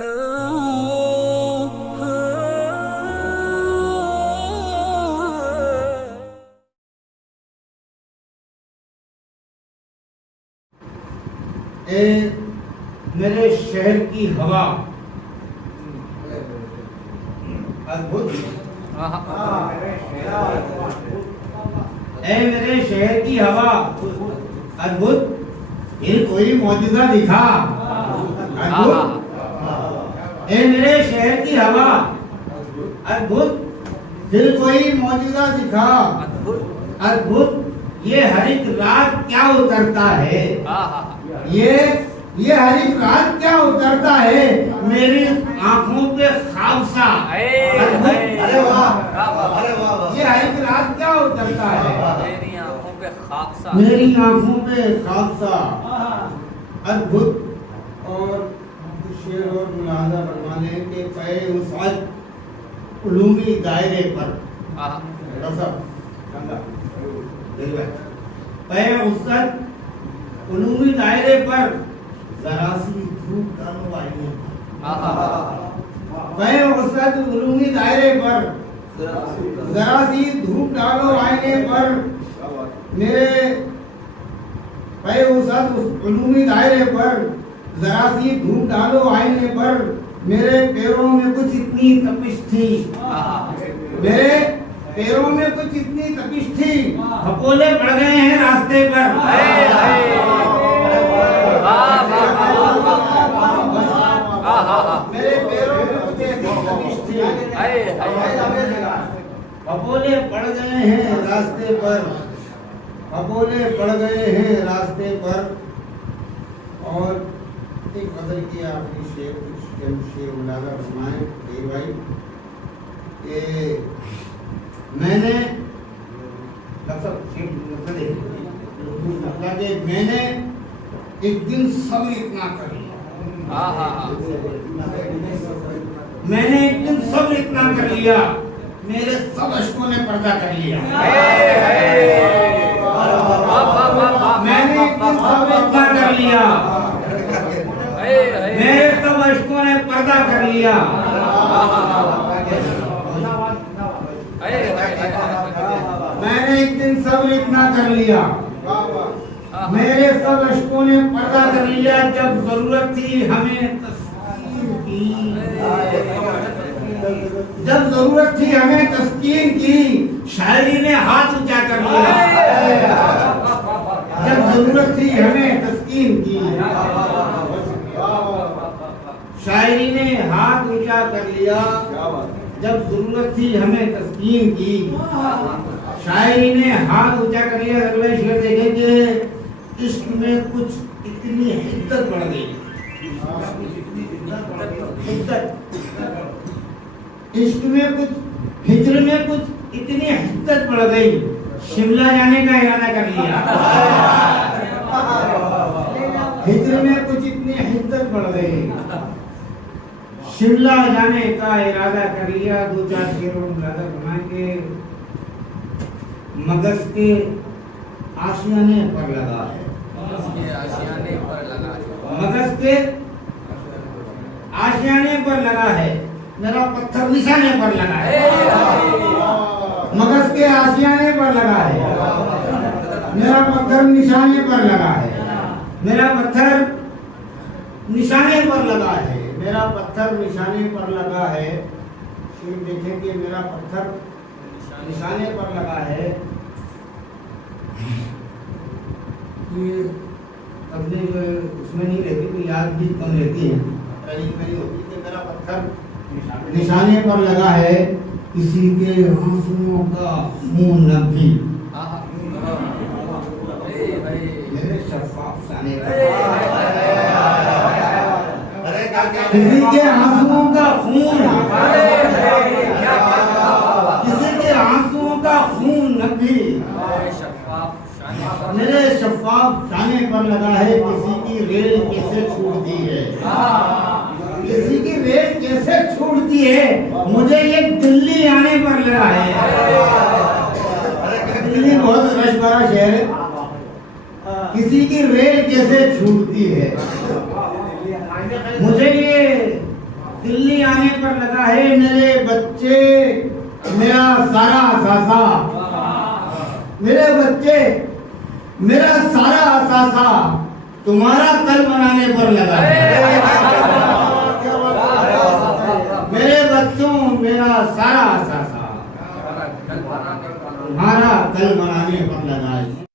मेरे शहर की हवा अद्भुत। मेरे शहर की हवा अद्भुत, फिर कोई मौजूदा दिखा अद्भुत। मेरे शहर की हवा अद्भुत, फिर कोई मौजूदा दिखा अद्भुत। ये हर एक रात क्या उतरता है, ये हर एक रात क्या उतरता है मेरी आंखों पे ख्वाब सा। अरे वाह, अरे वाह। ये हर एक रात क्या उतरता है मेरी आंखों पे ख्वाब सा, मेरी आंखों पे ख्वाब सा अद्भुत। और शेर और मुलाहजा फरमाने के पे उस उलूमी दायरे पर उलूमी दायरे पर जरा सी धूप डालो आईने पर, उलूमी दायरे पर जरा सी धूप डालो आईने पर मेरे उलूमी दायरे पर जरा सी धूप डालो आईने पर। मेरे पैरों में कुछ इतनी तपिश थी, मेरे पैरों में कुछ इतनी तपिश थी, फपोले पड़ गए हैं रास्ते पर। मेरे पैरों में कुछ ऐसी तपिश थी, फपोले पड़ गए हैं रास्ते पर, फपोले पड़ गए हैं रास्ते पर। और एक गजल की आखिरी शेर शेर मुलाजा फरमाए भाई। मैंने मैंने एक दिन सब्र इतना कर लिया, मैंने एक दिन सब्र इतना कर लिया, मेरे सब अश्कों ने पर्दा कर लिया। मैंने एक दिन सब्र इतना कर लिया, मेरे सब अश्कों ने पर्दा कर लिया। मैंने एक दिन सब्र इतना कर लिया, मेरे सब अश्कों ने पर्दा कर लिया। जब जरूरत थी हमें तस्कीन की, जब जरूरत थी हमें तस्कीन की, शायरी ने हाथ ऊंचा कर लिया। जब जरूरत थी हमें तस्कीन की, शायरी ने हाथ ऊंचा कर लिया। जब जरूरत थी हमें तस्कीन की, शायरी ने हाथ ऊंचा कर लिया। अगले शेर देखेंगे, इश्क में कुछ इतनी हिद्दत बढ़ गई, इश्क में कुछ, हिज्र में कुछ इतनी हिद्दत बढ़ गई, शिमला जाने का इरादा कर लिया। हिज्र में कुछ इतनी हिद्दत बढ़ गई, शिमला जाने का इरादा कर लिया। दो चार शेरों में मुलाजा फरमाएंगे। मगज के आशियाने पर लगा है, आशियाने पर लगा है, मगज के आशियाने पर लगा है, मेरा पत्थर निशाने पर लगा है। मगज के आशियाने पर लगा है, मेरा पत्थर निशाने पर लगा है, मेरा पत्थर निशाने पर लगा है, मेरा पत्थर निशाने पर लगा है। शेर देखेंगे, मेरा पत्थर निशाने पर लगा है। ये अपने उसमें नहीं रहती, तो याद भी कम रहती है, ट्रेनिंग में नहीं होती कि मेरा पत्थर निशाने पर लगा है। किसी के आंसुओं का खून न भी मेरे शफ़ाफ शाने पर, किसी के आंसुओं का खून, किसी के आंसुओं का खून न भी मेरे शफ़ाफ शाने पर लगा है। किसी की रेल कैसे छूटती है, किसी की रेल कैसे छूटती है, मुझे ये दिल्ली आने पर लगा है। दिल्ली बहुत रश भरा शहर है, किसी की रेल कैसे छूटती है, मुझे ये बनाने पर लगा है मेरे बच्चे, मेरा सारा असासा। मेरे बच्चे, मेरा सारा असासा तुम्हारा कल बनाने पर लगा है। मेरे बच्चों, मेरा सारा असासा तुम्हारा कल बनाने पर लगा है।